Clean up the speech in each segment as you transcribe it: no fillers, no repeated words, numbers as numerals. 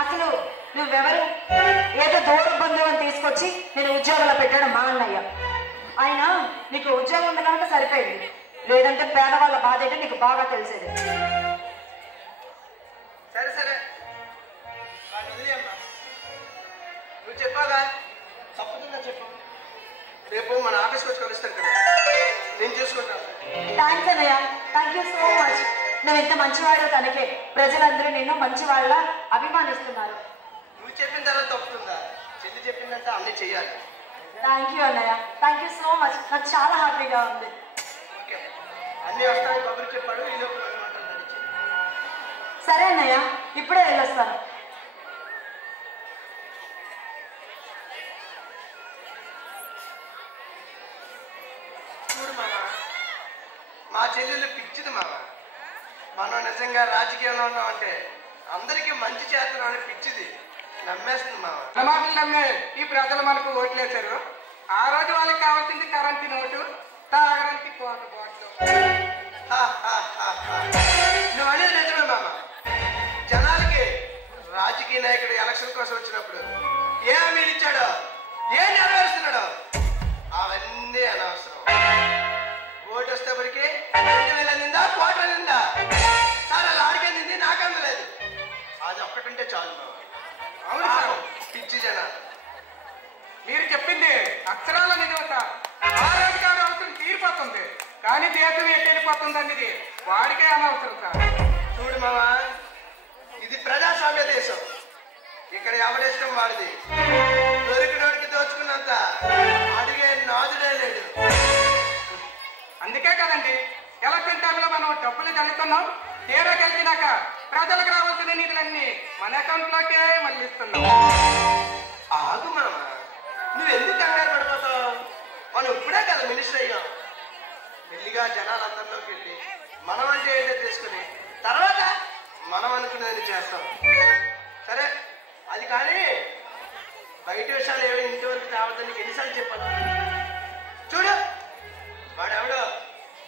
అసలు నువ్వెవరు? ఏదో దూర బంధువుని తీసుకొచ్చి నేను ఉద్యోగంలో పెట్టాడు మా అన్నయ్య. ఆయన నీకు ఉద్యోగం ఉంది కనుక సరిపోయింది, లేదంటే పేదవాళ్ళ బాధ ఏంటో నీకు బాగా తెలిసేది. సరే సరే నువ్వు చెప్పాగా, తప్పకుండా చెప్పు. రేపు మన ఆఫీస్కి వచ్చి కలుస్తాను కదా, నేను చూసుకుంటాను. థ్యాంక్స్ అన్నయ్య, థ్యాంక్ యూ సో మచ్. నువ్వు ఇంత మంచివాడు కనుకే ప్రజలందరూ నిన్ను మంచివాళ్ళ అభిమానిస్తున్నారు. నువ్వు చెప్పిన తర్వాత తప్పుతుందా? చెల్లి చెప్పిందంటే అన్నీ చెయ్యాలి. థ్యాంక్ యూ అన్నయ్య, థ్యాంక్ యూ సో మచ్. నాకు చాలా హ్యాపీగా ఉంది. ఓకే, అన్నీ వస్తాయి. కబురు చెప్పాడు, ఈ లోపు మాట్లాడాలి. సరే అన్నయ్య, ఇప్పుడే వెళ్ళొస్తాను. చూడు మామ, మా చెల్లెలు పిచ్చిది మామ. మనం నిజంగా రాజకీయంలో ఉన్నామంటే అందరికీ మంచి చేతనం అని పిచ్చిది నమ్మేస్తుంది మామ. మాటలు నమ్మే ఈ ప్రజలు మనకు ఓట్లేశారు. ఆ రోజు వాళ్ళకి కావాల్సింది కరెంటు నోటు, తాగడానికి కోట బాట్లు. నువ్వు అనేది నిజమే మామ. జనాలకి రాజకీయ నాయకుడు ఎలక్షన్ కోసం వచ్చినప్పుడు ఏ హామీలు ఇచ్చాడో, ఏం నెరవేరుస్తున్నాడో అవన్నీ అనవసరం. ఓటు వస్తేపటికి 2000 అందిందా, కోట్ల నిందా, సార్ అలా అడిగింది నాకు అందలేదు. అది ఒక్కటుంటే చాలు మామ. అవును సార్, పిచ్చి జనాలు. మీరు చెప్పింది అక్షరాల నిజం సార్. ఆ రాజకీయ అవసరం తీరిపోతుంది, కానీ దేశం ఎటు వెళ్ళిపోతుంది అనేది వాడికే అనవసరం సార్. చూడు మామ, ఇది ప్రజాస్వామ్య దేశం. ఇక్కడ ఎవరిష్టం వాడిది. దొరికినోడికి దోచుకున్నంత అడిగే నాదుడే లేడు. అందుకే కదండి ఎలక్షన్ టైంలో మనం డబ్బులు చల్లుతున్నాం, తీరా కలిసినాక ప్రజలకు రావాల్సిన నిధులన్నీ మన అకౌంట్లోకే మళ్ళీ ఇస్తున్నాం. ఆగు మామ, నువ్వెందుకు కంగారు పడిపోతావు? మనం ఇప్పుడే కదా మినిస్టర్ అయ్యాం. మెల్లిగా జనాలందరిలోకి వెళ్ళి మనం అంటే ఏంటో తీసుకుని తర్వాత మనం అనుకునేది చేస్తాం. సరే అది కానీ బయట విషయాలు ఏమో ఇంటి వరకు తేవద్దని నీకు ఎన్నిసార్లు చెప్పాను? చూడు, వాడెవడో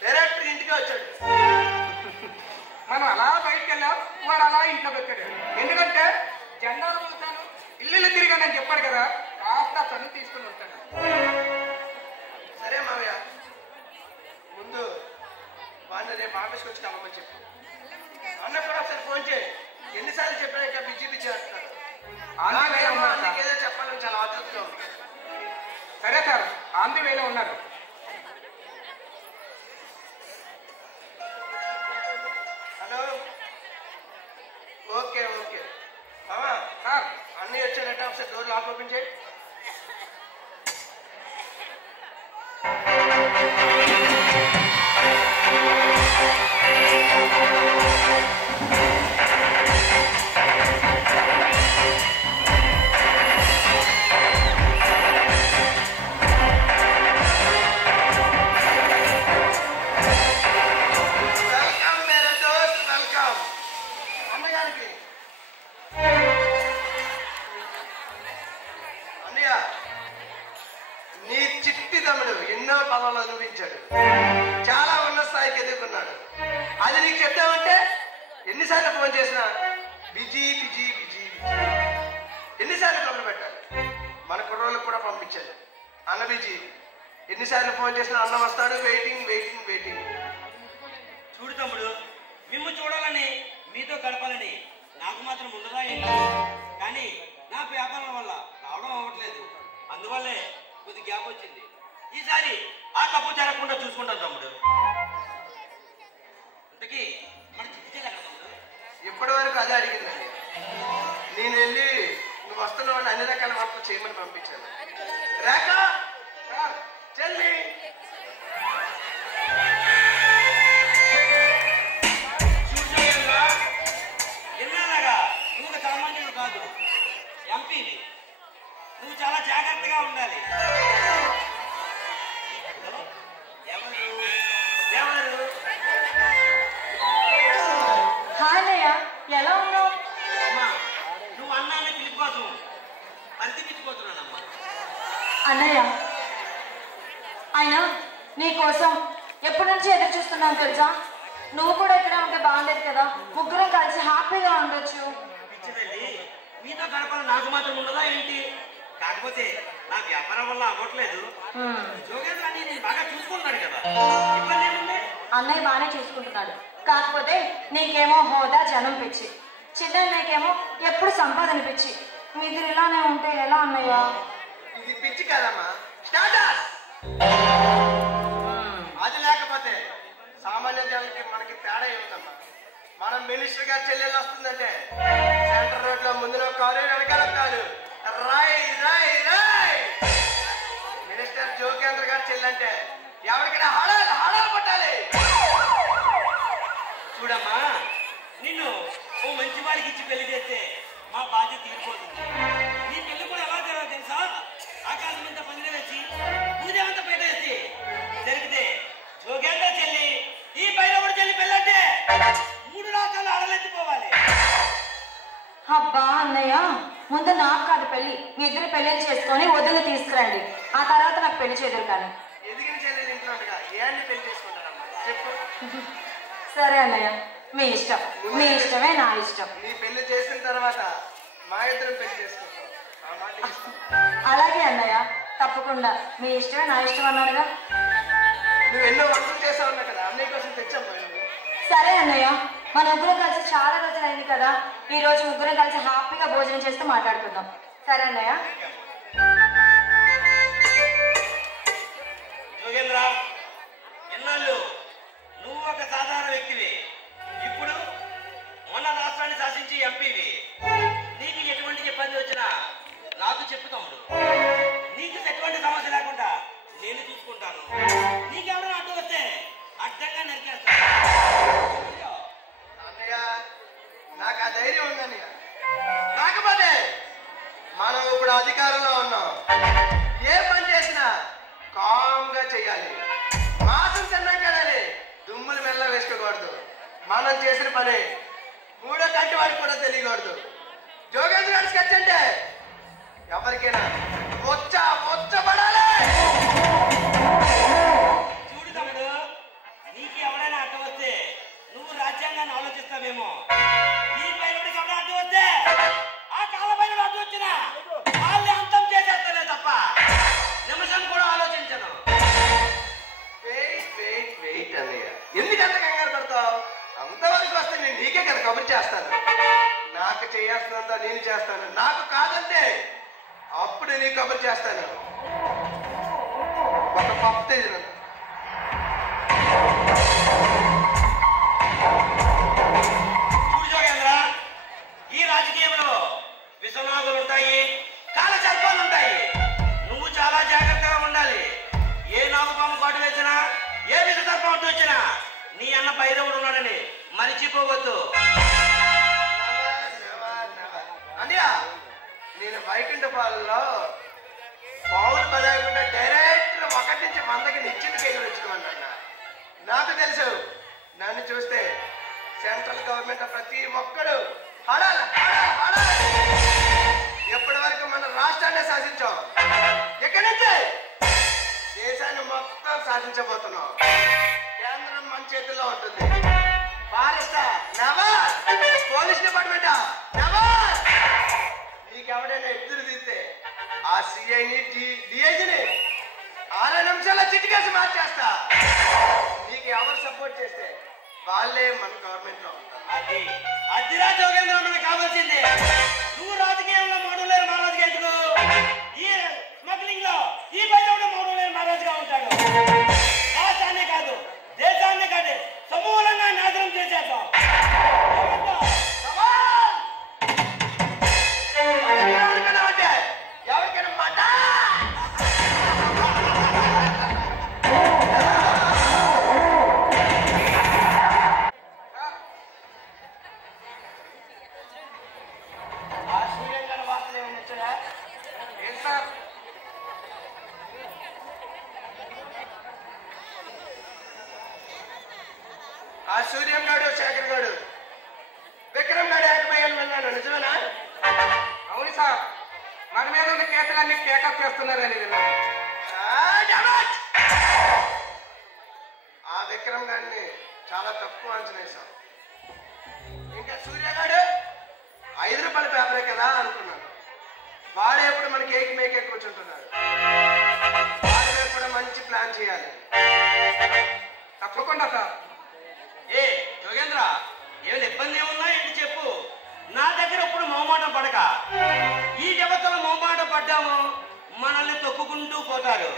డైరెక్టర్ ఇంటికి వచ్చాడు. మనం అలా బయటకు వెళ్ళాం, వాడు అలా ఇంట్లో పెట్టాడు. ఎందుకంటే జెండాలు చూసాను, ఇల్లు తిరిగానని చెప్పాడు కదా, కాస్త చదువు తీసుకుని ఉంటాను. సరే మామయ్య, ముందు వాడిని రేపు ఆఫీస్కి వచ్చి కలవమని చెప్పు. అన్న కూడా ఒకసారి ఫోన్ చేయి. ఎన్నిసార్లు చెప్పినా ఇంకా బిజీ బిజీ అంటున్నాడు. ఏదో చెప్పాలని చాలా ఆతృతగా ఉంది. సరే సార్, ఆంధ్ర వేలో ఉన్నారు. హలో, ఓకే ఓకే మామా. సార్ అన్నీ వచ్చాడట, ఒకసారి డోర్ లాక్ ఓపెన్ చేయి. పదవులు అనుభవించాడు, చాలా ఉన్న స్థాయికి ఎదుర్కొన్నాడు. అది నీకు చెప్తామంటే ఎన్నిసార్లు ఫోన్ చేసినా బిజీ బిజీ బిజీ బిజీ. ఎన్నిసార్లు కబురు పెట్టాలి? మన కుర్రోళ్ళకి కూడా పంపించాలి. అన్న బిజీ. ఎన్నిసార్లు ఫోన్ చేసినా అన్న వస్తాడు, వెయిటింగ్ వెయిటింగ్ వెయిటింగ్. చూడు తమ్ముడు, మిమ్ము చూడాలని మీతో గడపాలని నాకు మాత్రం ఉండదా ఏంటి? కానీ నా వ్యాపారం వల్ల రావడం అవ్వట్లేదు. అందువల్లే కొద్ది గ్యాప్ వచ్చింది. ఈసారి ఆ తప్పు జరగకుండా చూసుకుంటాం తమ్ముడు. ఇంతకీ మన చిట్టిచేలా కదా తమ్ముడు? ఇప్పటి వరకు అదే అడిగిందండి. నేను వెళ్ళి నువ్వు వస్తున్న వాళ్ళు అన్ని రకాల వంటలు చేయమని పంపించాను. రేఖ చెల్లి ఎన్నాళ్ళగా నువ్వు సామాన్యుడు కాదు, ఎంపీని. నువ్వు చాలా జాగ్రత్తగా ఉండాలి. ఎలా ఉన్నావు? నువ్వు అన్నాన్ని పిలుపు కోసం అంతిపించిపోతున్నానమ్మా. అన్నయ్య, ఆయన నీ కోసం ఎప్పటి నుంచి ఎదురు చూస్తున్నాను తెలుసా. నువ్వు కూడా ఇక్కడ ఉంటే బాగుండేది కదా, ముగ్గురం కలిసి హ్యాపీగా ఉండొచ్చు. పిచ్చిదండి, మీతో గడపాలని నాకు మాత్రం ఉండదా ఏంటి? కాకపోతే నా వ్యాపారం వల్ల అవ్వట్లేదు. జోగేంద్ర అని నేను బాగా చూసుకుంటున్నాడు కదా, ఇబ్బంది ఏముంది? అన్నయ్య బాగానే చూసుకుంటున్నాడు. కాకపోతే నీకేమో హోదా జనం పిచ్చి, చిన్నయ్యకేమో ఎప్పుడు సంపాదన పిచ్చి. మీది ఇలానే ఉంటే ఎలా అన్నయ్య? ఇది పిచ్చి కదమ్మా, స్టాటస్. అది లేకపోతే సామాన్య జనాలకి మనకి తేడా ఏముందమ్మా? మనం మినిస్టర్ గారి చెల్లెలు వస్తుందంటే సెంటర్ రోడ్ లో ముందులో కారు వెనకాల కారు రాయ్ రాయ్ రాయ్. మినిస్టర్ జోగేంద్ర గారి చెల్లంటే ఎవరికైనా హడాలు హడాలు పట్టాలి. చూడమ్మా, నిన్ను ఓ మంచి వాడికి ఇచ్చి పెళ్లి చేస్తే మా బాధ్యత తీరిపోతుంది. నీ పెళ్లి కూడా ఎలా జరగదు తెలుసా? ఆకాశం ఇంత పందిరి వేసి పూజమంతా పెట్టేసి జరిగితే జోగేంద్ర చెల్లి ఈ పైన చెల్లి పెళ్ళంటే 3 రాకాలు అడలెత్తిపోవాలి. అబ్బా అన్నయ్య, ముందు నాకు కాదు పెళ్లి, మీ ఇద్దరు పెళ్లి చేసుకొని వదిలి తీసుకురండి. ఆ తర్వాత నాకు పెళ్లి చేదురు కానీ. ఎదిగిన చెల్లెలు ఇంట్లో ఉండగా ఏ అన్ని పెళ్లి చేసుకుంటారమ్మా చెప్పు. సరే అన్నయ్య, మీ ఇష్టం. మీ ఇష్టమే నా ఇష్టం. నీ పెళ్లి చేసిన తర్వాత మా ఇద్దరం పెళ్లి చేసుకుంటాం. ఆ మాట ఇస్తాం. అలాగే అన్నయ్య, తప్పకుండా. మీ ఇష్టమే నా ఇష్టం అన్నారుగా. నువ్వు ఎన్నో వంటలు చేసావు అన్నా కదా, అన్నయ్య కోసం తెచ్చాం. సరే అన్నయ్య, మన ముగ్గురం కలిసి చాలా రోజులు అయింది కదా, ఈ రోజు ముగ్గురం కలిసి హ్యాపీగా భోజనం చేస్తూ మాట్లాడుకుందాం. సరే అన్నయ్య. జోగేంద్ర, ఎన్నాళ్ళు నువ్వు ఒక సాధారణ వ్యక్తివి, ఇప్పుడు మొన్న రాష్ట్రాన్ని శాసించి ఎంపీవి. నీకు ఎటువంటి ఇబ్బంది వచ్చినా నాకు చెప్పు తమ్ముడు. నీకు ఎటువంటి సమస్య లేకుండా నేను చూసుకుంటాను. నీకెవరైనా అడ్డు వస్తే అడ్డంగా నరికేస్తాను. అన్నయ్య, నాకు ఆ ధైర్యం ఉందన్నయ్య. కాకపోతే మనం ఇప్పుడు అధికారంలో ఉన్నాం. ఏ పని చేసినా కామ్గా చెయ్యాలి. మాసం తిన్నాం కదని దుమ్ములు మెల్ల వేసుకోకూడదు. మనం చేసిన పని 3వ కంటి వాడికి కూడా తెలియకూడదు. జోగేంద్ర గారి స్కెచ్ అంటే ఎవరికైనా వచ్చబడాలి. చూడు తమ్ముడు, నీకు ఎవరైనా అడ్డు వస్తే నువ్వు రాజ్యాంగాన్ని ఆలోచిస్తావేమో. ఈ పైరుడికి ఎవరైనా అడ్డు వస్తే ఆ కాల పైన అడ్డు వచ్చినా వాళ్ళని అంతం చేసేస్తానే తప్ప నిమిషం కూడా ఆలోచించను. వెయిట్ అన్నయ్య, ఎందుకంత కంగారు పడతావు? అంతవరకు వస్తే నేను నీకే కదా కబురు చేస్తాను. నాకు చేయాల్సినంత నేను చేస్తాను. నాకు కాదంటే అప్పుడు నీ కబురు చేస్తాను. ఒక పప్పు తెచ్చిన చూడు జోగేంద్ర, ఈ రాజకీయంలో విషనాగులు ఉంటాయి, కాలసర్పాలు ఉంటాయి. నువ్వు చాలా జాగ్రత్తగా ఉండాలి. ఏ నాగుపాము కాటు వేసినా, ఏ విషసర్పం అడ్డు వచ్చినా నీ అన్న భైరవుడు ఉన్నాడని మరిచిపోవద్దు. అన్నయ్య, నేను వైకుంఠపాలలో పావులు పదాయకుండా డైరెక్ట్ 1 నుంచి 100కి నిశ్చితకి ఎగురు వచ్చినామన్నా. నాకు తెలుసు, నన్ను చూస్తే సెంట్రల్ గవర్నమెంట్ ప్రతి ఒక్కడు హడాలి హడాలి హడాలి. ఎప్పటి వరకు మన రాష్ట్రాన్ని శాసించాం, ఎక్కడి నుంచి దేశాన్ని మొత్తం శాసించబోతున్నాం. కేంద్రం మన చేతుల్లో ఉంటుంది. Forest never, police department never. నీకెవడైనా ఎదురు తీస్తే ఆ సిఐని డిఐజిని 6 నిమిషాల్లో చిటికేసి మార్చేస్తా. నీకు ఎవరు సపోర్ట్ చేస్తే వాళ్ళే మన గవర్నమెంట్ లో ఉంటారు. అదిరా జోగేంద్ర, మనకు కావాల్సిందే. నువ్వు రాజకీయంలో మోడలేరు మహారాజుగా ఎందుకు? ఈ స్మగ్లింగ్ లో ఈ బయట మోడలేరు మహారాజుగా ఉంటాడు. రాష్ట్రాన్ని కాదు, దేశాన్ని కాదు, సమూలంగా నాశనం చేసేద్దాం. ఎవరికైనా మాట వార్తలు ఏమైనా వచ్చాయా? ఏం సార్? ఆ సూర్యం గాడు, శేఖర్ గాడు, విక్రమ్ గాడు ఏకమయ్యాను విన్నాను, నిజమేనా? అవును సార్, మన మీద ఉన్న కేసులన్నీ టేకప్ చేస్తున్నారని విన్నాను. ఆ విక్రమ్ గారిని చాలా తక్కువ అంచనా వేశాం. ఇంకా సూర్య గాడు 5 రూపాయల పేపరే కదా అనుకున్నాను. మన కేక్ మేకే కూర్చుంటున్నాడు. వాడి మీద కూడా మంచి ప్లాన్ చేయాలి. తప్పకుండా సార్. ఏ జోగేంద్ర, ఏమైనా ఇబ్బంది ఏమున్నా ఏంటి చెప్పు. నా దగ్గర ఇప్పుడు మొహమాటం పడక. ఈ దేవతలు మొహమాటం పడ్డాము మనల్ని తొక్కుకుంటూ పోతారు.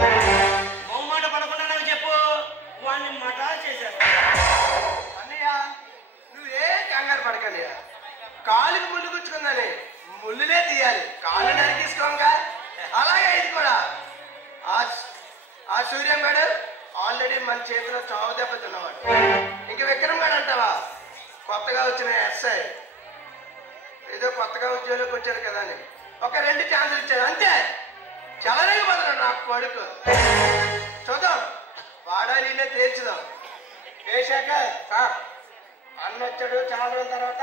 మొహమాట పడకుండా నాకు చెప్పు, వాడిని మటా చేసేస్తా. అన్నయ్య నువ్వే కంగారు పడకన్నయ్య. కాలుకి ముళ్ళు గుచ్చుకుందని ముళ్ళునే తీయాలి, కాళ్ళు నరికేసుకోంగా. అలాగే ఇది కూడా. ఆ సూర్యం గడు ఆల్రెడీ మన చేతిలో చావు దెబ్బతున్నవాడు. ఇంక విక్రమ్ గడు అంటావా, కొత్తగా వచ్చిన ఎస్ఐ, ఏదో కొత్తగా ఉద్యోగంలోకి వచ్చారు కదా అని ఒక 2 ఛాన్సులు ఇచ్చాడు అంతే. చెలరేగిపోతున్నాడు నా కొడుకు. చూద్దాం, వాడాలి తేల్చుదాం. ఏ శేఖర్ సార్, అన్న వచ్చాడు చాలా రోజుల తర్వాత,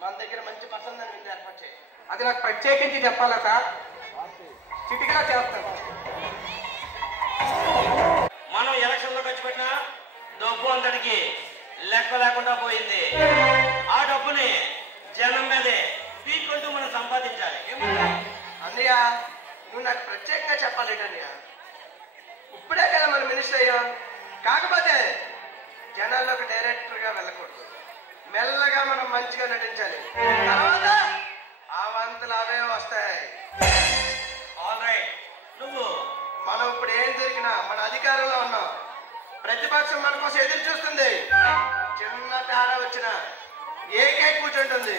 మన దగ్గర మంచి పసంద ఏర్పాటు చేయి. అది నాకు ప్రత్యేకించి చెప్పాలా సార్? చిటికలా చేస్తాను. మనం ఎలక్షన్ లో ఖర్చు పెట్టిన డబ్బు అంతటికి లెక్క లేకుండా పోయింది. ఆ డబ్బుని జనం మీదే పీక్కుంటూ మనం సంపాదించాలి. అన్నయ్య నువ్వు నాకు ప్రత్యేకంగా చెప్పాలి అన్నయ్య. ఇప్పుడే కదా మనం మినిస్టర్ అయ్యాం. కాకపోతే జనాల్లోకి డైరెక్టర్ గా వెళ్ళకూడదు. మెల్లగా మనం మంచిగా నటించాలి. తర్వాత ఆ వంతులు అవే వస్తాయి. All right. నువ్వు మనం ఇప్పుడు ఏం దొరికినా మన అధికారంలో ఉన్నాం. ప్రతిపక్షం మన కోసం ఎదురు చూస్తుంది. చిన్న తేడా వచ్చినా ఏకే కూర్చుంటుంది.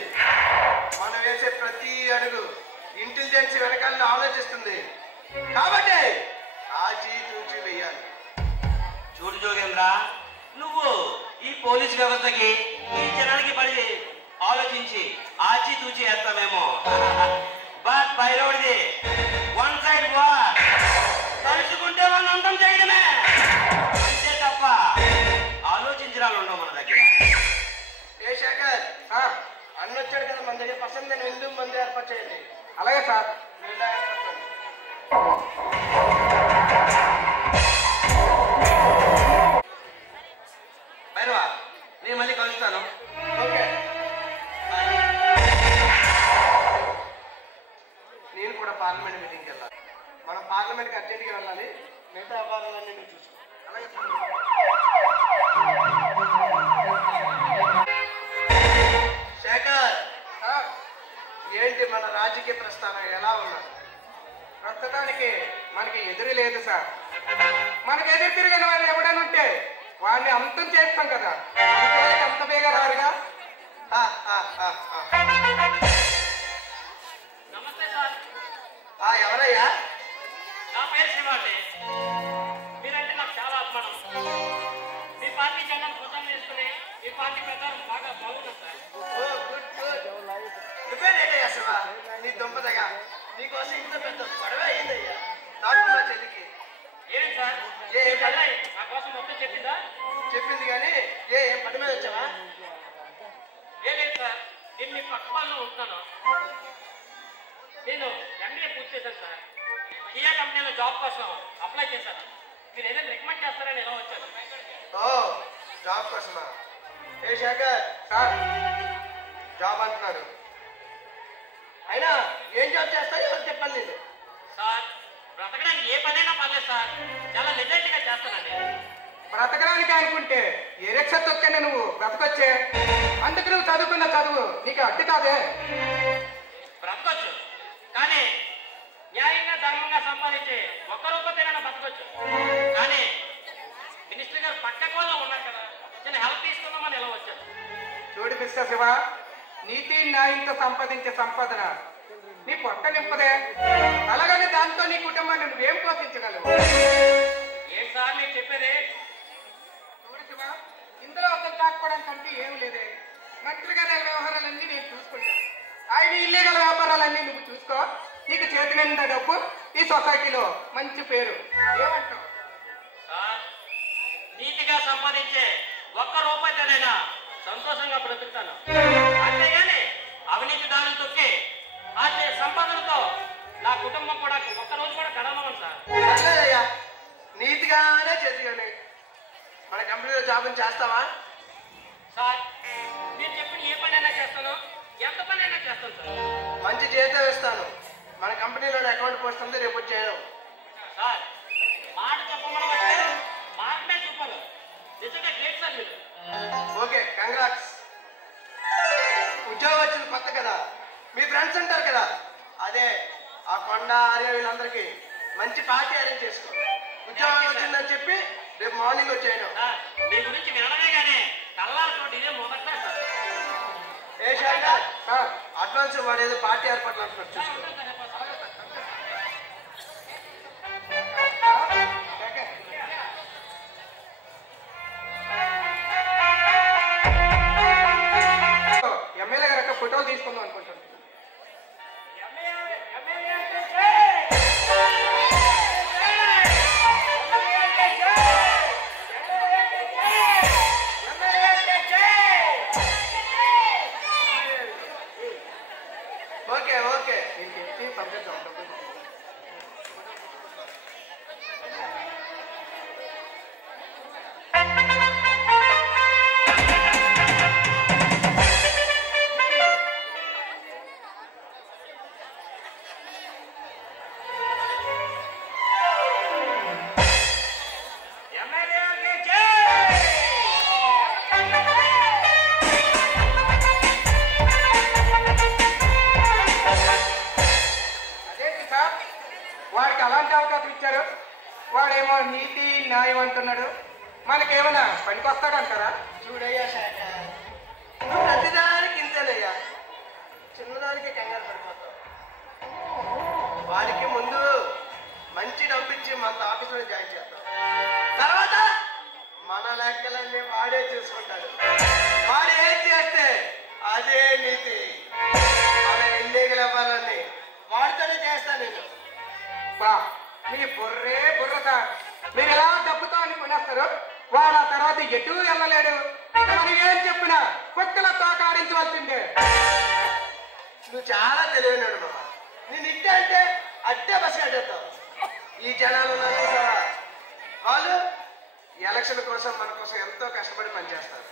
మనం వేసే ప్రతి అడుగు ఇంటెలిజెన్స్ వెనకాల ఆలోచిస్తుంది. కాబట్టి ఆచి తూచి వెయ్యాలి. చూడు జోగేంద్ర, నువ్వు ఈ పోలీస్ వ్యవస్థకి ఈ జనానికి పడి ఆలోచించి ఆచితూచి వేస్తామేమో. బట్ బైరోడిది వన్ సైడ్ వార్. తలుచుకుంటే మనం అంతం చేయడమే అంతే తప్ప ఆలోచించడాలు ఉండవు మన దగ్గర. ఏ శేఖర్ సార్, అన్న వచ్చాడు కదా మన దగ్గర పసంద 2 మంది ఏర్పాటు చేయండి. అలాగే సార్. వీళ్ళ ఏర్పాటు చేయండి. భైరవా, నేను మళ్ళీ కలుస్తాను. ఓకే. నేను కూడా పార్లమెంట్ మీటింగ్కి వెళ్ళాలి. మనం పార్లమెంట్కి అర్జెంట్గా వెళ్ళాలి. మిగతా వ్యవహారాలన్నీ నువ్వు చూసుకో. అలాగే శేఖర్ సార్, ఏంటి మన రాజకీయ ప్రస్థానం ఎలా ఉన్నది? ప్రస్తుతానికి మనకి ఎదురు లేదు సార్. మనకి ఎదురు తిరిగిన వాడు ఎవడైనా ఉంటే వాడిని అంతం చేస్తాం కదా. అంత బేగా రారుగా. ఆ, ఆ, ఆ, ఆ. నమస్తే సార్. ఎవరయ్యా? నా పేరు శివ అండి. మీరంటే నాకు చాలా అభిమానం. మీ పార్టీ జెండాను భుజం వేసుకుని ఈ పార్టీ ప్రచారం బాగా బాగుంది సార్. ఓ, గుడ్, గుడ్. నువ్వేనేటయ్యా శివ? నీ దుంపదగా నీకోసం ఇంత పెద్ద గొడవ అయిందయ్యా. నాకు మా చెల్లికి ఏంటి సార్, ఏ మీ పని? చెల్లాయి నా కోసం మొత్తం చెప్పిందా? చెప్పింది కానీ ఏం పని మీద వచ్చావా? ఏం లేదు సార్, నేను మీ పక్క వాళ్ళు ఉంటున్నాను. నేను ఎంబీఏ పూర్తి చేశాను సార్. కియా కంపెనీలో జాబ్ కోసం అప్లై చేశాను. మీరు ఏదైనా రికమెండ్ చేస్తారని ఎలా వచ్చాను. ఓ, జాబ్ కోసమా? ఏ శేఖర్ సార్, జాబ్ అంటున్నాడు. అయినా ఏం జాబ్ చేస్తావు ఎవరు చెప్పాలి నేను? సార్, బ్రతకడానికి ఏ పనైనా పర్లేదు సార్. చాలా నిజాయితీగా చేస్తానండి. బ్రతకడానికి అనుకుంటే ఏ రిక్ష తొక్కనే నువ్వు బ్రతకొచ్చే. అందుకు నువ్వు చదువుకున్న చదువు నీకు అడ్డు కాదే. బ్రతకొచ్చు, కానీ న్యాయంగా ధర్మంగా సంపాదించి ఒక్క రూపాయైనా బ్రతకొచ్చు. కానీ మినిస్టర్ గారు పక్కకు వాళ్ళు ఉన్నారు కదా, నేను హెల్ప్ తీసుకుందామని ఎలా వచ్చాను. చూడు మిస్టర్ శివ, నీతి న్యాయంతో సంపాదించే సంపాదన నీ పొట్ట నింపదే. అలాగని దాంతో నీ కుటుంబాన్ని నువ్వేం పోషించగలవు? ఏం సార్ మీరు చెప్పేది? చూడు శివ, ఇందులో అర్థం కాకపోవడానికి అంటూ ఏం లేదే. మంత్రి గారి వ్యవహారాలన్నీ నేను చూసుకుంటాను. ఆయన ఇల్లీగల్ వ్యాపారాలన్నీ నువ్వు చూసుకో. నీకు చేతి నిండా డబ్బు, ఈ సొసైటీలో మంచి పేరు. ఏమంటావు? సార్, నీతిగా సంపాదించే ఒక్క రూపాయితోనైనా సంతోషంగా బ్రతుకుతాను. అంతేగాని అవినీతి దారులు తొక్కి ఆ సంపాదనతో నా కుటుంబం కూడా ఒక్క రోజు కూడా గడవను సార్. సర్లేదయ్యా, నీతిగానే చేతిగానే మన కంపెనీలో జాబ్ చేస్తావా? సార్, మీరు చెప్పిన ఏ పనైనా చేస్తాను, ఎంత పనైనా చేస్తాను సార్. మంచి జీతం ఇస్తాను. మన కంపెనీలోని అకౌంట్ పోస్ట్ ఉంది, రేపు వచ్చాను. సార్ మాట చెప్పమని వస్తే మాటనే చెప్పాలి. నిజంగా గ్రేట్ సార్ మీరు. Okay, congrats. ఉద్యోగం వచ్చింది కొత్త కదా, మీ ఫ్రెండ్స్ ఉంటారు కదా, అదే ఆ కొండ ఆర్య వీళ్ళందరికీ మంచి పార్టీ అరేంజ్ చేసుకో. ఉద్యోగం వచ్చిందని చెప్పి రేపు మార్నింగ్ వచ్చాను. సార్ మీ గురించి వినడమే కానీ కళ్ళాడుతోటి ఇదే మొదట్లో సార్. ఏ షాయిగా అడ్వాన్స్ వాడు ఏదో పార్టీ ఏర్పాట్లు అంటున్నాడు చూసుకో. ఎమ్మెల్యే గారు అక్కడ ఫోటోలు తీసుకుందాం అనుకుంటున్నాను. ఓకే ఓకే, దీనికి ఇచ్చి పంపిద్దాం. వాడికి అలాంటి అవకాశం ఇచ్చారు, వాడేమో నీతి న్యాయం అంటున్నాడు. మనకేమైనా పనికొస్తాడంటారా? చూడయ్యా శాఖ, నువ్వు ప్రతిదానికి ఇంతేనయ్యా, చిన్నదానికి కంగారు పడిపోతావు. వాడికి ముందు మంచి డబ్బు ఇచ్చి మన ఆఫీసులో జాయిన్ చేస్తాం, తర్వాత మన లెక్కలన్నీ వాడే చూసుకుంటాడు. వాడు ఏం చేస్తే అదే నీతి. మన ఇల్లీగల్ అవ్వాలని వాడితోనే చేస్తా నేను. బా మీ బుర్రే బుర్ర సార్. మీరు ఎలా డబ్బుతో అని కొనేస్తారు, వాడు ఆ తర్వాత ఎటు వెళ్ళలేడు. మనం ఏం చెప్పినా కుక్కల తోకాడించవలసిందే. నువ్వు చాలా తెలివైనాడు బాబా. నేను ఇంటే అంటే అట్టే బస్సు కట్టేస్తావు. ఈ జనాలు ఉన్నారు చూసావా, వాళ్ళు ఎలక్షన్ కోసం మన కోసం ఎంతో కష్టపడి పనిచేస్తారు.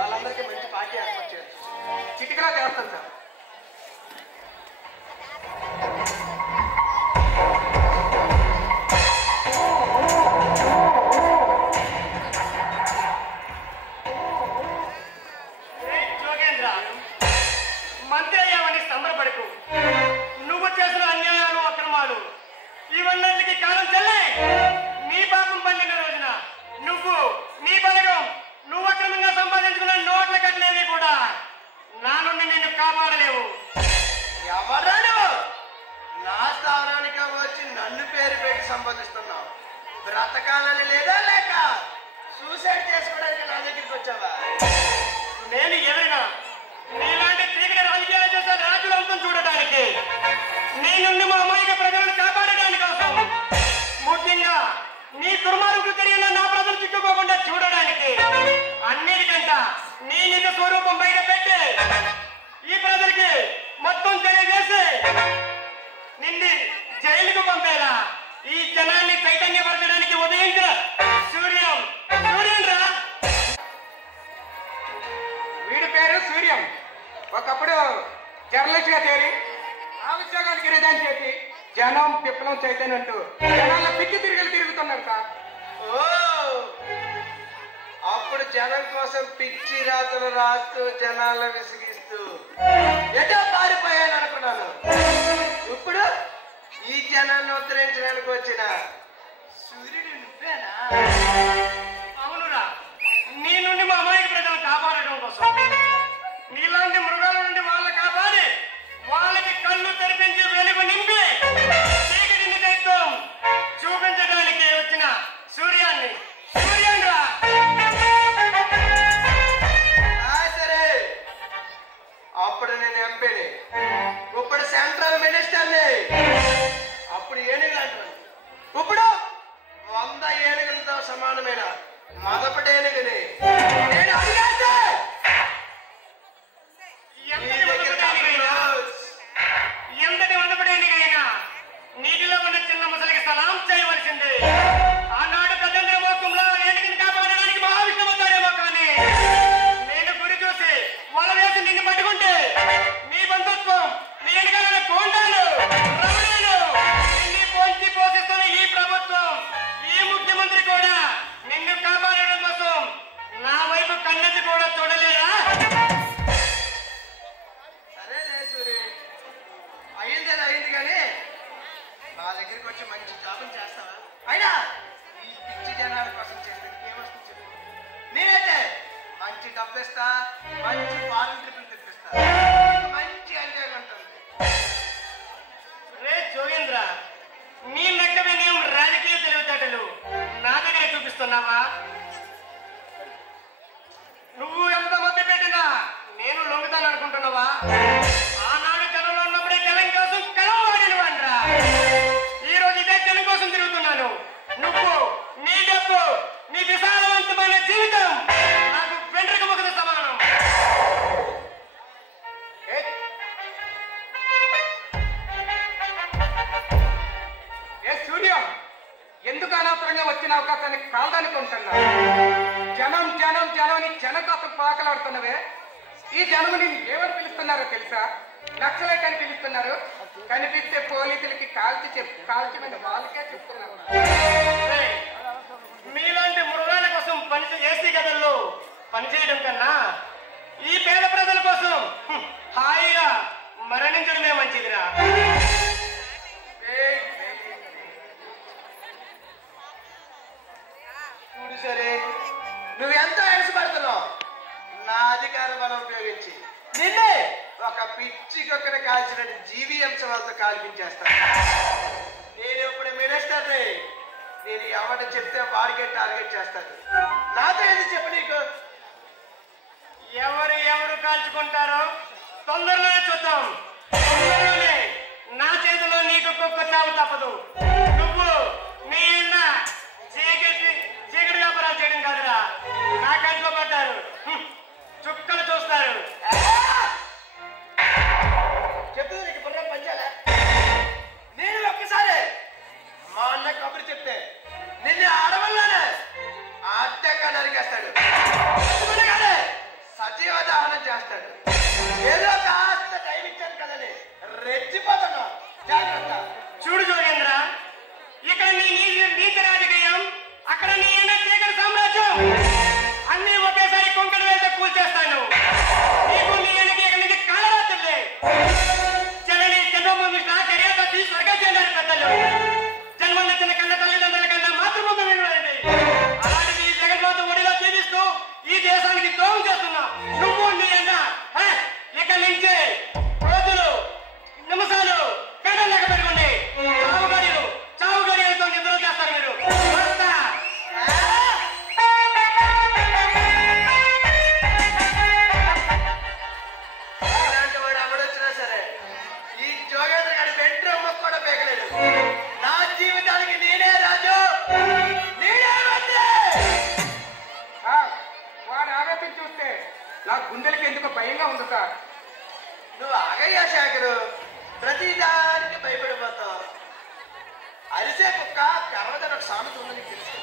వాళ్ళందరికీ మంచి పార్టీ ఏర్పాటు చేయొచ్చు. చిటికలా చేస్తాను సార్. జోగేంద్ర, మంత్రి అయ్యావని సంబరపడకు. నువ్వు చేసిన అన్యాయాలు అక్రమాలు ఇవన్నిటికీ కాలం చెల్లే. నీ పాపం పండిన రోజున నువ్వు నీ బలగం నువ్వు అక్రమంగా సంపాదించుకున్న నోట్ల కట్టలేవి కూడా నా నుండి నిన్ను కాపాడలేవు. ఎవరాడు నా స్థావరానికి వచ్చి నన్ను పేరు పెట్టి సంపాదిస్తున్నావు? బ్రతకాలని లేదా లేక సూసైడ్ చేసుకోవడానికి నా దగ్గరికి వచ్చావా? నేను ఎవరినా నీలాంటి చీకటి రాజకీయాలు చేసే రాజుల అంతం చూడటానికి, నీ నుండి మా అమాయక ప్రజలను కాపాడడానికి కోసం, ముఖ్యంగా నీ దుర్మార్గులు జరిగిన నా ప్రజలు చిక్కుకోకుండా చూడడానికి, అన్నిటికంట నీ నిజ స్వరూపం బయట పెట్టి ఈ ప్రజలకి మొత్తం తెలియజేసి నిన్ను జైలుకు పంపేలా ఈ జనాన్ని చైతన్యపరచడానికి ఉదయించిన సూర్యం రా. వీడి పేరు సూర్యం. ఒకప్పుడు జర్నలిస్ట్ గా చేరి ఆ ఉద్యోగానికి రిజైన్ చేసి జనం విప్లవం చైతన్యంటూ జనాల్లో పిచ్చి తిరుగుతున్నారు సార్. ఓ, అప్పుడు జనం కోసం పిచ్చి రాతలు రాస్తూ జనాలను విసిగిస్తూ ఎటో పారిపోయాను అనుకున్నాను. ఇప్పుడు ఈ జనాన్ని ఉద్ధరించడానికి వచ్చిన సూర్యుడు నువ్వేనా? అవునురా, నీ నుండి మా అమాయక ప్రజలను కాపాడటం కోసం, నీలాంటి మృగాల నుండి వాళ్ళని కాపాడి వాళ్ళకి కళ్ళు తెరిపించి వెలుగు నింపి చీకటి నిజత్వం చూపించడానికి వచ్చిన సూర్యాన్ని రా. సరే, అప్పుడు నేను ఎంపీని, ఇప్పుడు సెంట్రల్ మినిస్టర్ని. అప్పుడు ఏనుగులు అంటారు, ఇప్పుడు 100 ఏనుగులతో సమానమైన మొదటి ఏనుగుని నేను అడిగేస్తే ఎంతటి వందపడేనికైనా నీటిలో ఉన్న చిన్న ముసలికి సలాం చేయవలసిందే. ఆనాడు కదండ్ర మోకంలో ఏనుగుని కాపాడడానికి మహావిష్ణువు వచ్చాడేమో, కానీ నేను గురి చూసి వల వేసి నిన్ను పట్టుకుంటే నీ బంధుత్వం నీ వెనకాల కొండాను. మంచి ఫారెన్ ట్రిప్లు తెప్పిస్తాను. మంచి ఎంజాయ్ ఉంటుంది. రే జోగేంద్ర, నీ నక్కమేం రాజకీయ తెలివితేటలు నా దగ్గర చూపిస్తున్నావా? నువ్వు ఎంత మధ్య పెట్టినా నేను లొంగుతాను అనుకుంటున్నావా? ఆనాడు జనంలో ఉన్నప్పుడే జనం కోసం కలం వాడినవాడ్రా. ఈ రోజు ఇదే జనం కోసం తిరుగుతున్నాను. నువ్వు, నీ డబ్బు, నీ విశాలవంతమైన జీవితం నాకు వెంట్రుక మొక్కతో సమానం. ఏ సూర్య, ఎందుకు అనవసరంగా వచ్చిన అవకాశాన్ని కాదనుకుంటున్నా? జనం జనం జనం అని జనం కోసం పాకలాడుతున్నవే. ఈ జనం నిన్ను ఏమని పిలుస్తున్నారో తెలుసా? నక్సలైట్ అని పిలుస్తున్నారు. కనిపిస్తే పోలీసులకి కాల్చిమని వాళ్ళకే చెప్తున్నారు. ఏయ్, మీలాంటి మృగాల కోసం ఏసీ గదుల్లో పనిచేయడం కన్నా ఈ పేద ప్రజల కోసం హాయిగా మరణించడమే మంచిదిరా. చూడు సరే, నువ్వెంత ఆశపడుతున్నావు నా అధికార బలం ఉపయోగించి నిన్నే ఒక పిచ్చి కుక్కని కాల్చినట్టు జీవీఎంస వాళ్ళతో కాల్పించేస్తాను. నేను ఇప్పుడు మినిస్టర్ని. నేను ఎవరు చెప్తే వాడికే టార్గెట్ చేస్తాను. నాతో ఏది చెప్పు నీకు? ఎవరు కాల్చుకుంటారో తొందరలోనే చూద్దాం. తొందరలోనే నా చేతిలో నీకు కుక్క చావు తప్పదు. నువ్వు నీ చీకటి వ్యాపారాలు చేయడం కాదురా, నా కంట్లో పడ్డారు. చుక్కలు చూస్తారు. చెప్తుంది నీకు బుర్ర పంచాలా? నేను ఒక్కసారి మా అన్న కబురు చెప్తే నిన్ను ఆడవల్లోనే అడ్డంగా నరికేస్తాడు. సజీవ దహనం చేస్తాడు. ఏదో కాస్త టైం ఇచ్చాను కదని రెచ్చిపోతున్నా. జాగ్రత్త. చూడు జోగేంద్ర, ఇక్కడ నీ నీచ రాజకీయం, అక్కడ నీ చీకటి సామ్రాజ్యం అన్ని ఒకేసారి కొంకణ వేస్తే కూల్చేస్తాను. నీకు నీ ఇక్కడ నుంచి కాలరాత్రులే. జనని చంద్రబాబు మిశ్రా కర్యాత తీసి స్వర్గం చేయాలి. పెద్దలు జన్మనిచ్చిన కన్న తల్లిదండ్రుల కన్నా మాతృభూమి విలువైంది. అలాంటిది ఈ జగన్మాత ఒడిలో జీవిస్తూ ఈ దేశానికి ద్రోహం చేస్తున్నా. నువ్వు నీ ఇక్కడి నుంచి రోజులు నిమిషాలు గంటలు లెక్క పెట్టుకోండి. చావు గడియలతో నిద్ర చేస్తారు మీరు. ఇలాంటి వాడు ఎవడొచ్చినా సరే ఈ జోగేంద్ర గారి వెంట్రుక కూడా పేకలేడు. నా జీవితానికి నేనే రాజు, నేనే మంత్రి. వాడు ఆవేశం చూస్తే నా గుండెలకి ఎందుకు భయంగా ఉంది సార్. నువ్వు ఆగయ్యా శేఖరు, ప్రతిదానికి భయపడిపోతావు. అరిసే కుక్క కర్రదని ఒక సామెత ఉందని తెలుసు.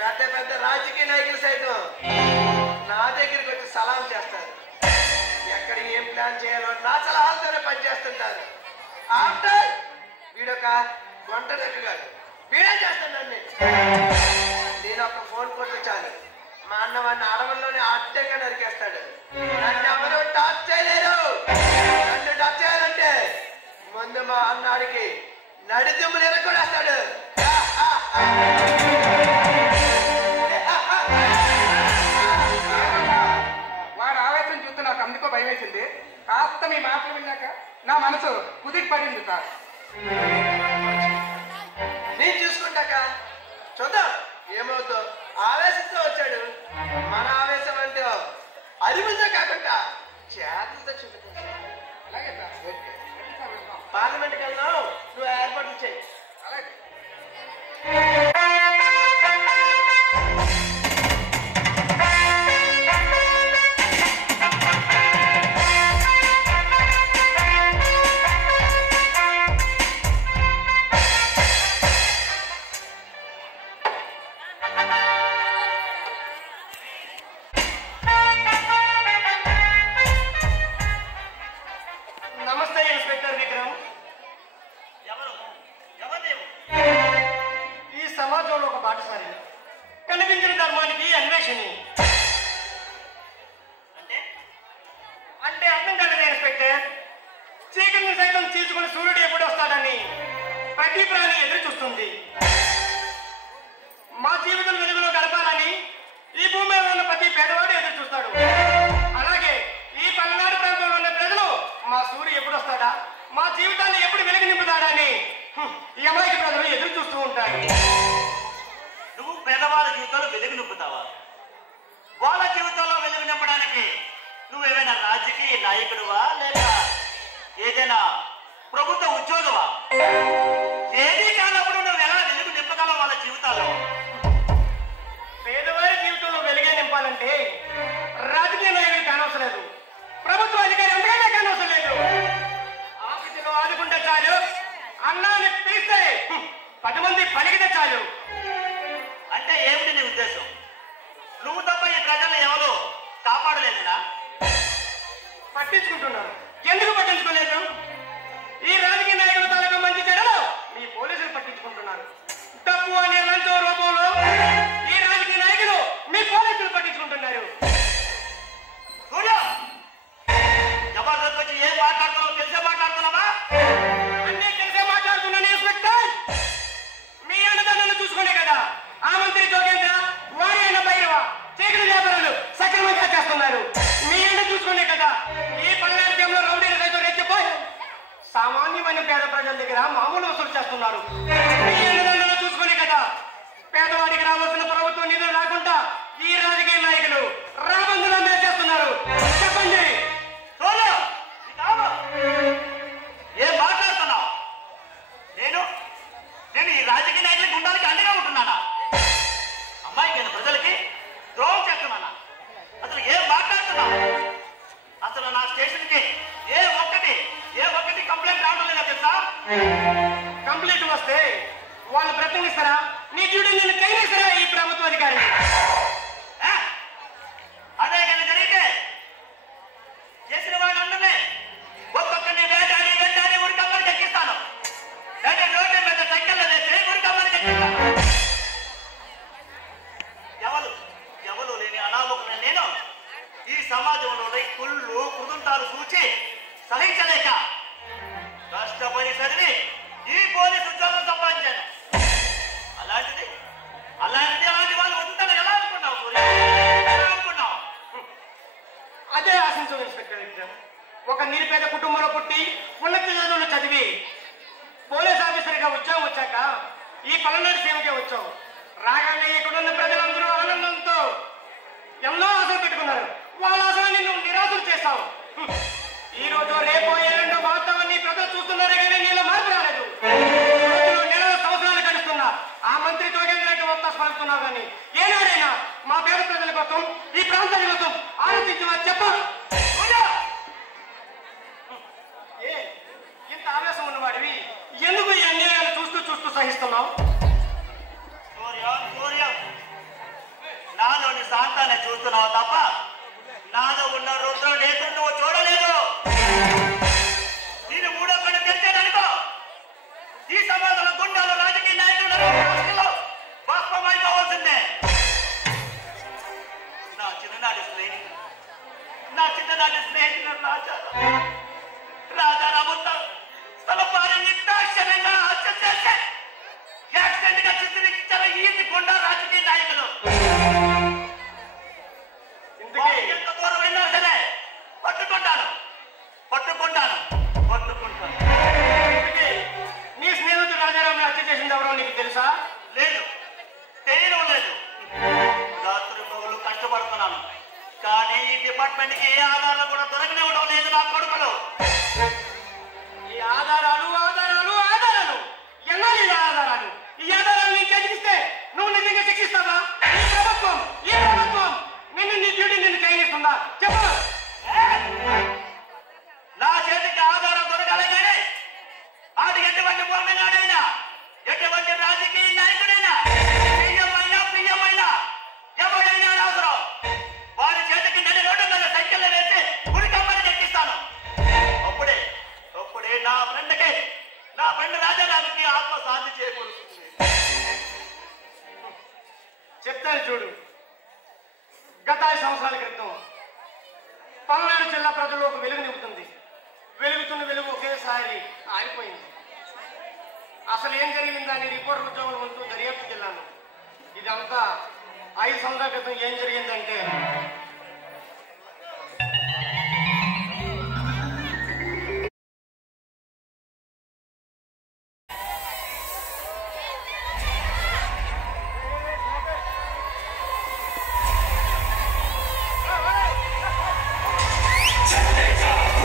పెద్ద పెద్ద రాజకీయ నాయకులు సైతం నా దగ్గరికి వచ్చి సలాం చేస్తారు. ఎక్కడ ఏం ప్లాన్ చేయాలో నా సలహాలతోనే పనిచేస్తుంటారు. ఆఫ్టర్ వీడొక వంట కాదు, వీడే చేస్తున్నాను. నేను ఒక ఫోన్ కొట్టు చాలు, మా అన్న వాడిని అడవుల్లోనే అడ్డంగా నరికేస్తాడు. నన్ను ఎవరు టచ్ చేయలేరు. నన్ను టచ్ చేయాలంటే ముందు మా అన్నాడికి నడిదిమ్ములు ఎరగొడేస్తాడు. వాడు ఆవేశం చూస్తే నాకు అందుకో భయం వేసింది. కాస్త మీ మాటలు విన్నాక నా మనసు కుదిరి పడింది సార్. నేను చూసుకుంటాక చూద్దాం ఏమవుతుందో. ఆవేశంతో వచ్చాడు. మన ఆవేశం అంటే అరిములతో కాకుండా చేతులతో చూపుతాం. అలాగే సార్. పార్లమెంట్కి వెళ్దాం, నువ్వు ఏర్పాట్లు చేయి. అలాగే. నమస్తే ఇన్స్పెక్టర్ విక్రమ్. ఈ సమాజంలో ఒక బాటసారి, కనిపించిన ధర్మానికి అన్వేషణి. అంటే అర్థం కాలేదు ఇన్స్పెక్టర్. చీకటిని సైతం చీల్చుకుని సూర్యుడు ఎప్పుడు వస్తాడని ప్రతి ప్రాణి ఎదురు చూస్తుంది. మా జీవితం వెలుగులో గడపాలని ఈ భూమి మీద ఉన్న ప్రతి పేదవాడు ఎదురు చూస్తాడు. అలాగే నాయకుడువా లేక ఏదైనా ప్రభుత్వ ఉద్యోగమా? ఏది కానప్పుడు నువ్వు ఎలా వెలుగు నింపగలవు వాళ్ళ జీవితాల్లో? పేదవారి జీవితంలో వెలుగే నింపాలంటే రాజకీయ నాయకుడు కానవసరం లేదు, ప్రభుత్వ అధికారి అంతకన్నా కానవసరం లేదు. ఆఫీసులో ఆదుకుంటే చాలు, అన్నాన్ని తీస్తే 10 మంది పలికితే చాలు. అంటే ఏమిటి నీ ఉద్దేశం? నువ్వు తప్ప ఈ ప్రజలను ఎవరు కాపాడలేదునా? పట్టించుకుంటున్నారు. ఎందుకు పట్టించుకోలేదు? ఈ రాజకీయ నాయకుల తాలూకా మంచి చెడలు మీ పోలీసులు పట్టించుకుంటున్నారు. డబ్బు అనే లంచం రూపంలో ఈ రాజకీయ నాయకులు మీ పోలీసులు పట్టించుకుంటున్నారు. సూర్య, జబర్దస్త్ వచ్చి ఏం మాట్లాడుతున్నావు? తెలిసే మాట్లాడుతున్నావా? అన్నీ తెలిసే మాట్లాడుతున్నాను ఇన్స్పెక్టర్. మీ అన్నదాన్ని చూసుకునే కదా ఆ మంత్రి జోగేంద్ర, వారి అయిన భైరవ చీకటి వ్యాపారాలు సక్రమంగా చేస్తున్నారు. మీ అండ చూసుకునే కదా ఈ పల్లెటూరులో రౌడీలు సైతం రెచ్చిపోయి సామాన్యమైన పేద ప్రజల దగ్గర మామూలు వసూలు చేస్తున్నారు. మీ అన్నదాన్ని చూసుకునే కదా పేదవాడికి రావాల్సిన ప్రభుత్వ నిధులు రాకుండా ఈ రాజకీయ నాయకులు రాబందులా మేచేస్తున్నారు. చెప్పండి సూర్య, ఏం మాట్లాడుతున్నావు? నేను ఈ రాజకీయ నాయకులకు ఉండడానికి అండగా ఉంటున్నానా? అమ్మాయికి ప్రజలకి ద్రోహం చేస్తున్నానా? అసలు ఏం మాట్లాడుతున్నావు? అసలు నా స్టేషన్కి ఏ ఒక్కటి కంప్లైంట్ రావడం లేదా తెలుసా? కంప్లీట్ వస్తే వాళ్ళు ప్రతినిస్తారా? నీ డ్యూటీ నేను కైలేస్తారా ఈ ప్రభుత్వ అధికారి? అదే కానీ జరిగితే చేసిన వాడు అందమే ఒక్కొక్కరిని వెంటాడి ఉరికమ్మని ఎక్కిస్తాను. అంటే రోడ్డు మీద సైకిల్లో వేసి ఉరికమ్మని ఎక్కిస్తాను. ఎవరు లేని అనామకులైన నేను ఈ సమాజంలోని కుళ్ళు కుదుంటాలు చూచి సహించలేక కష్టపడి చదివి ఈ పోలీసు ఉద్యోగం సంపాదించాను. అలాంటి వాళ్ళు ఉంటాను ఎలా అనుకున్నావు సూర్య? ఎలా అనుకున్నావు? అదే ఆశించు ఇన్స్పెక్టర్ ఎగ్జామ్. ఒక నిరుపేద కుటుంబంలో పుట్టి ఉన్నత చదువులు చదివి పోలీస్ ఆఫీసర్గా ఉద్యోగం వచ్చాక ఈ పలనాడు సీమకే వచ్చావు. రాగానే ఇక్కడున్న ప్రజలందరూ ఆనందంతో ఎన్నో ఆశలు పెట్టుకున్నారు. వాళ్ళ ఆశలు నిన్ను నిరాశలు చేశావు. ఈ రోజు రేపు ఎల్లుండో వాస్తవాన్ని ప్రజలు చూస్తున్నారే కానీ నీలో మార్పు రాలేదు. నెలల సంవత్సరాలు గడుస్తున్నా ఆ మంత్రి జోగేంద్రకి వస్తా స్మరిస్తున్నావు కానీ ఏనాడైనా మా పేద ప్రజల కోసం ఈ ప్రాంతాల కోసం ఆలోచించవా? చెప్పు. ఏ ఇంత ఆవేశం ఉన్నవాడివి ఎందుకు ఈ అన్యాయాలు చూస్తూ సహిస్తున్నావు? సూర్య, నాలోని శాంతాన్ని చూస్తున్నావు తప్ప నాలో ఉన్న రుద్ర నేత్రం నువ్వు చూడలేదు. నేను మూడో కళ్ళు తెరిచేదనుకో ఈ సమాజంలో గుండాలు రాజకీయ నాయకులు వాస్తవమైపోవాల్సిందే. నా చిన్ననాటి స్నేహితుడు రాజారావుతో తన భార్య నిర్దాక్షిణ్యంగా హత్య చేస్తే యాక్సిడెంట్ గా చిత్రించిన ఈ గుండా రాజకీయ నాయకులు ఎంత దూరం వెళ్ళినా సరే పట్టుకుంటాను. నీ స్నేహితుడు రాజారావుని హత్య చేసింది ఎవరో నీకు తెలుసా? లేదు, తెలియడం లేదు. రాత్రి పగలు కష్టపడుతున్నాను కానీ ఈ డిపార్ట్మెంట్ కి ఏ ఆధారాలు కూడా దొరకనివ్వడం లేదు నా కొడుకులు. ఈ ఆధారాలు ఎన్నో ఆధారాలు. ఈ ఆధారాలు నీకు ఎదిగిస్తే నువ్వు నిజంగా శిక్షిస్తావా? ఈ ప్రభుత్వం నీ డ్యూటీ నిన్ను చేయనిస్తుందా? చెప్పు. నా చేతికి ఆధారం దొరకాలి కానీ అది ఎటువంటి భూమినాడైనా ఎటువంటి రాజకీయ నాయకుడైనా పిఎం ఎవరైనా అవసరం వారి చేతికి నడి రోడ్డు మీద సైకిళ్ళు వేసి ఉరికమ్మని ఎక్కిస్తాను. అప్పుడే నా ఫ్రెండ్ రాజారావుకి ఆత్మ శాంతి చేకూరుస్తుంది. చెప్తాను చూడు. గత 5 సంవత్సరాల క్రితం పల్నాడు జిల్లా ప్రజలకు వెలుగు నింపుతుంది. వెలుగుతున్న వెలుగు ఒకేసారి ఆగిపోయింది. అసలు ఏం జరిగిందని రిపోర్ట్ ఉద్యోగులు ఉంటూ దర్యాప్తు జిల్లాను ఇదంతా 5 సంవత్సరాల క్రితం ఏం జరిగిందంటే Take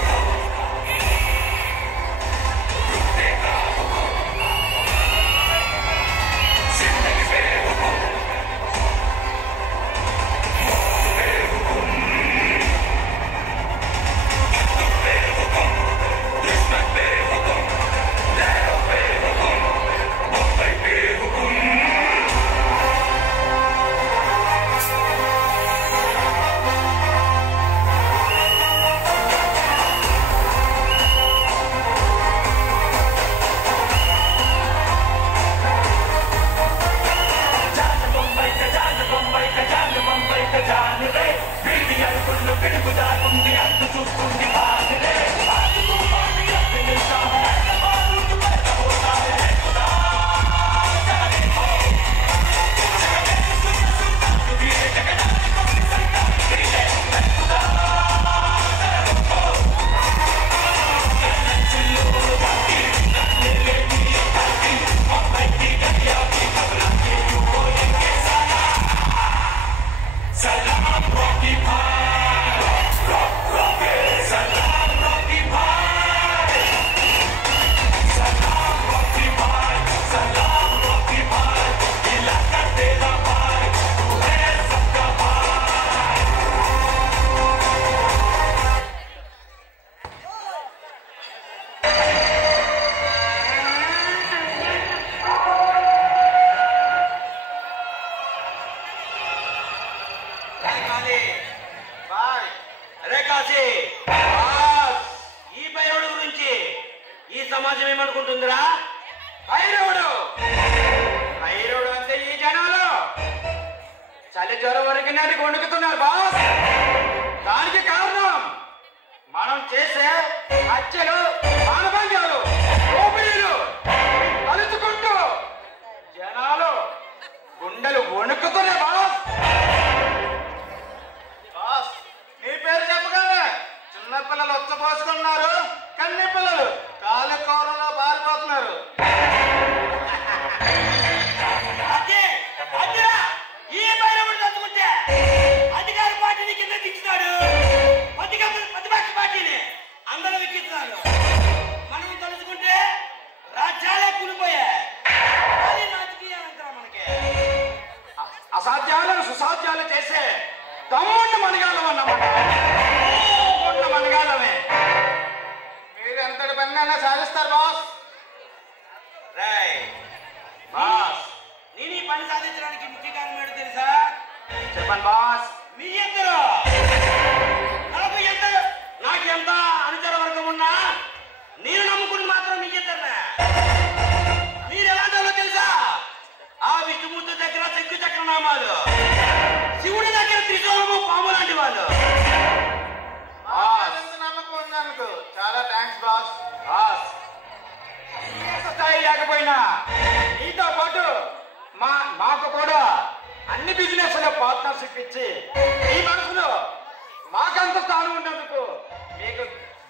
రాజీ, ఈ భైరవుడు గురించి ఈ సమాజం ఏమనుకుంటుందిరా? భైరవుడు భైరవుడు అంటే ఈ జనాలు చలి జ్వరం వరకు నాటి వణుకుతున్నారు బాస్. దానికి కారణం మనం చేసే హత్యలు, మానభంగాలు, దోపిడీలు తలుచుకుంటూ జనాలు గుండెలు వణుకుతున్నాయి బాస్. బాస్ నీ పేరు చెప్పగానే చిన్నపిల్లలు ఉచ్చపోసుకున్నారు, కన్ని పిల్లలు కాలు కూరలో బారిపోతున్నారు. ఈ భైరవుడు తలుచుకుంటే అధికార పార్టీని కింద దించుతాడు, ప్రతిపక్ష పార్టీని అందరూ ఎక్కిస్తున్నాడు. మనం తలుచుకుంటే రాజ్యాలే కూలిపోయాయి. రాజకీయాలంటారా మనకి? అసాధ్యాలను సుసాధ్యాలు చేసే తమ్ముడిని మనగాళ్ళం అన్నమాట. మనగాళ్ళమే. మీరు ఎంతటి పని సాధిస్తారు బాస్. బాస్, నేను ఈ పని సాధించడానికి ముఖ్య కారణం ఏంటో తెలుసా? చెప్పండి బాస్. మీ ఇద్దరు నాకు ఎంత అనుచర వర్గం ఉన్నా నేను నమ్ముకుని మాత్రం మీ ఇద్దరు. మీరు ఎలాంటి వాళ్ళో తెలుసా? ఆ విష్ణుమూర్తి దగ్గర శంకు చక్రనామాలు, శివుడి దగ్గర త్రిశూలము, పాము లాంటి వాళ్ళు. నమ్మకం ఉన్నందుకు చాలా థ్యాంక్స్ బాస్. బాస్ స్థాయి లేకపోయినా నీతో పాటు మాకు కూడా అన్ని బిజినెస్ లో పార్ట్నర్షిప్ ఇచ్చి ఈ మనసులో మాకంత స్థానం ఉన్నందుకు మీకు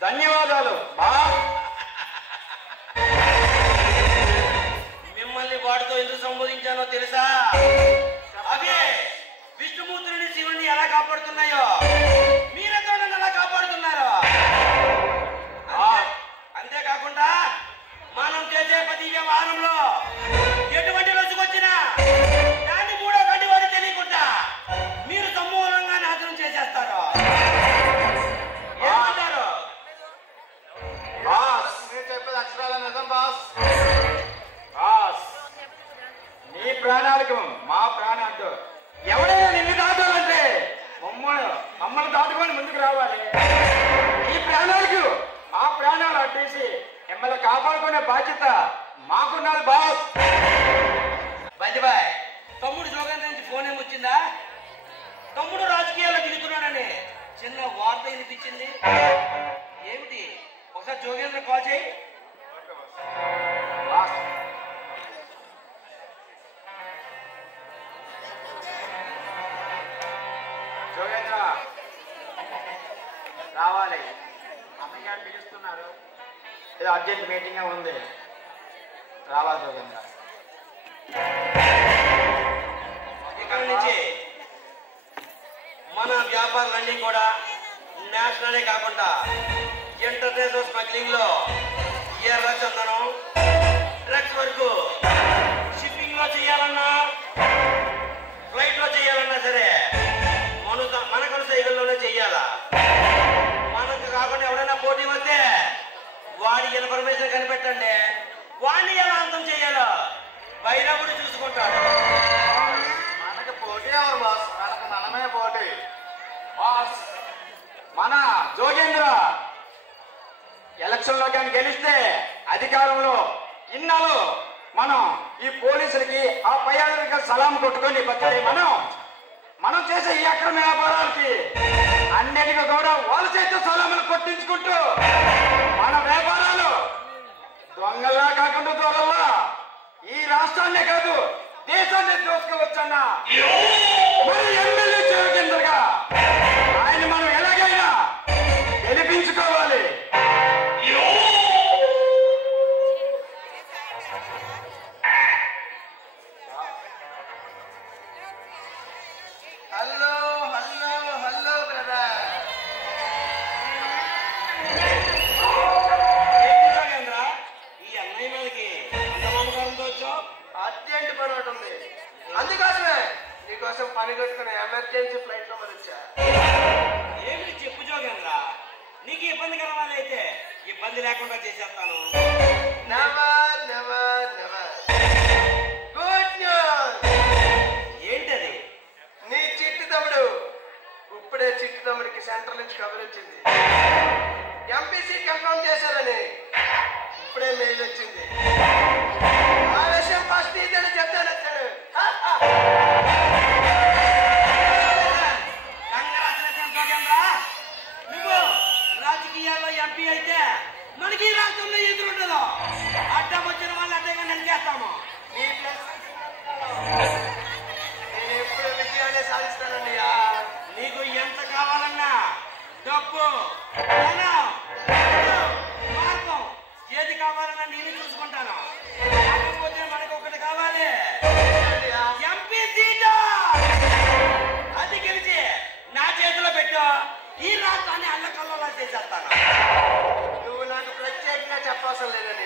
ధన్యవాదాలు బాస్. మిమ్మల్ని వాటితో ఎందుకు సంబోధించానో తెలుసా? అవే విష్ణుమూర్తిని, శివుని ఎలా కాపాడుతున్నాయో మీరెంతో నన్ను ఎలా కాపాడుతున్నారు. అంతేకాకుండా మనం చేసే ప్రతి వ్యవహారంలో ఎటువంటి రోజుకొచ్చినా దాన్ని మూడో గంటి వాడు తెలియకుండా మీరు సమూలంగా నాశనం చేసేస్తారు. ఏమంటారు? బాస్ మీరు చెప్పేది అక్షరాల నిజం బాస్. బాస్ నీ ప్రాణాలకు మా ప్రాణాలతో ఎవడైనా నిన్ను దాటాలంటే మమ్మల్ని దాటుకొని ముందుకు రావాలి. ఈ ప్రాణాలకు ఆ ప్రాణాలు అడ్డేసి మిమ్మల్ని కాపాడుకునే బాధ్యత మాకున్నది బాస్. బాయ్, తమ్ముడు జోగేంద్ర నుంచి ఫోన్ ఏమొచ్చిందా? తమ్ముడు రాజకీయాల్లో దిగుతున్నాడని చిన్న వార్త వినిపించింది. ఏమిటి? ఒకసారి జోగేంద్ర కాల్ చేయి. బాస్ జోగేంద్ర రావాలి, అమ్మయ్య గారు పిలుస్తున్నారు. ఏదో అర్జెంట్ మీటింగ్ ఉంది, రావాలి జోగేంద్ర. ఇక్కడ నుంచి మన వ్యాపారాలన్నీ కూడా నేషనలే కాకుండా ఇంటర్నేషనల్ స్మగ్లింగ్ లో ఎర్ర చందనం, డ్రగ్స్ వరకు షిప్పింగ్ లో చేయాలన్నా, ఫ్లైట్ లో చేయాలన్నా సరే మనకు సైకిల్లోనే చెయ్యాలా. మనకు కాకుండా ఎవడైనా పోటీ వస్తే వాడి ఇన్ఫర్మేషన్ కనిపెట్టండి, వాడిని ఎలా అంతం చేయాలో భైరవుడు చూసుకుంటాడు. మనకి పోటీ ఎవరు బాస్? మనకు మనమే పోటీ బాస్. మన జోగేంద్ర ఎలక్షన్ లో కానీ గెలిస్తే అధికారంలో ఇన్నాళ్ళు మనం ఈ పోలీసులకి ఆ పై అధికారులకు సలాం కొట్టుకొని బతికే మనం చేసే ఈ అక్రమ వ్యాపారాలకి అన్నిటికీ కూడా వాళ్ళ చేతితో సలాములు కొట్టించుకుంటూ మన వ్యాపారాలు దొంగల్లా కాకుండా దొరల్లా ఈ రాష్ట్రాన్నే కాదు దేశాన్ని దోసుకోవచ్చన్నా మరి ఎమ్మెల్యే జోగేంద్రగా ఆయన మనం ఎలాగైనా గెలిపించుకోవాలి. Hello hello hello brother. Jogendra, ఈ అన్నయ్య మీదకి అంతమంది వచ్చావు? అర్జెంట్ పని ఒకటి ఉంది, అందుకోసమే నీకోసం పని కట్టుకుని ఎమర్జెన్సీ ఫ్లైట్ లో వచ్చా. ఏమిటి చెప్పు జోగేంద్ర, నీకు ఇబ్బంది కలవాలైతే ఇబ్బంది లేకుండా చేసేస్తాను. Never never never. Good news. ఏంటది? నీ చిట్టి తమ్ముడు ఇప్పుడే చిట్టి తమ్ముడికి సెంటర్ నుంచి కబురు వచ్చింది. కన్ఫర్మ్ చేశారని ఇప్పుడే మెయిల్ వచ్చింది. ఆ విషయం ఫస్ట్ ఇదని చెప్తాను వచ్చాను. నువ్వు రాజకీయాల్లో ఎంపీ అయితే మనకి ఈ రాష్ట్రంలో ఎదురుండదు. అడ్డం వచ్చిన వాళ్ళు అడ్డంగా నిలిచేస్తాము. నేను ఎప్పుడు విజయాన్ని సాధిస్తానండి. నీకు ఎంత కావాలన్నా డబ్బు, ధనం, మార్గం ఏది కావాలన్నా నేను చూసుకుంటాను. కాకపోతే మనకు ఒకటి కావాలి, ఎంపీ సీటు. అది గెలిచి నా చేతిలో పెట్టు, ఈ రాష్ట్రాన్ని అల్లకల్లోలా చేసేస్తాను. నువ్వు నాకు ప్రత్యేకంగా చెప్పవసరం లేదండి.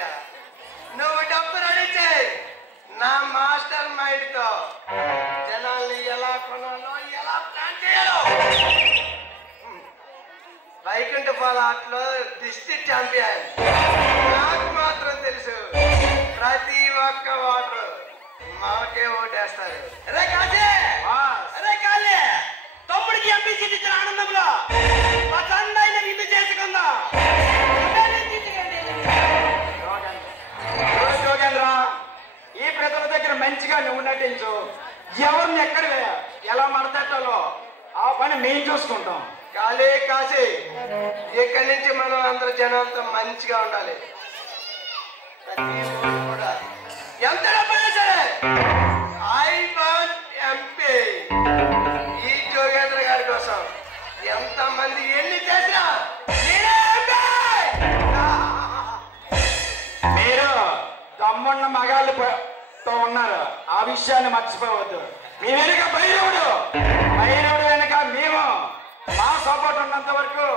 నువ్వు డబ్బు అడిగితే నా మాస్టర్ మైండ్ తో జనాల్ని ఎలా కొనాలో, ఎలా ప్లాన్ చేయాలో వైకుంఠ పాలాట్లో డిస్ట్రిక్ట్ ఛాంపియన్ నాకు మాత్రం తెలుసు. ప్రతి ఒక్క ఓటరు మాకే ఓటేస్తారు. అరే కాజే, అరే కాలే, తమ్ముడికి ఎంపీ సీట్ ఇచ్చిన ఆనందంలో పసందైన నిన్ను చేసుకుందాం. యోగేంద్ర, ఈ ప్రజల దగ్గర మంచిగా నువ్వు నటించు. ఎవరిని ఎక్కడ ఎలా మడతట్టాలో ఆ పని మేము చూసుకుంటాం. కాలే కాశీ, ఇక్కడి నుంచి మనం అందరు జనాలతో మంచిగా ఉండాలి. ప్రతి ఓటు కూడా ఎంత డబ్బైనా సరే ఐ వాంట్ ఎంపీ. ఈ జోగేంద్ర గారి కోసం ఎంత మంది ఎన్ని చేసినా నేనే ఎంపీ. మీరు తమ్మున్న మగాళ్ళతో ఉన్నారు, ఆ విషయాన్ని మర్చిపోవద్దు. మీ వెనుక భైరవుడు వెనుక మేము. మా సపోర్ట్ ఉన్నంత వరకు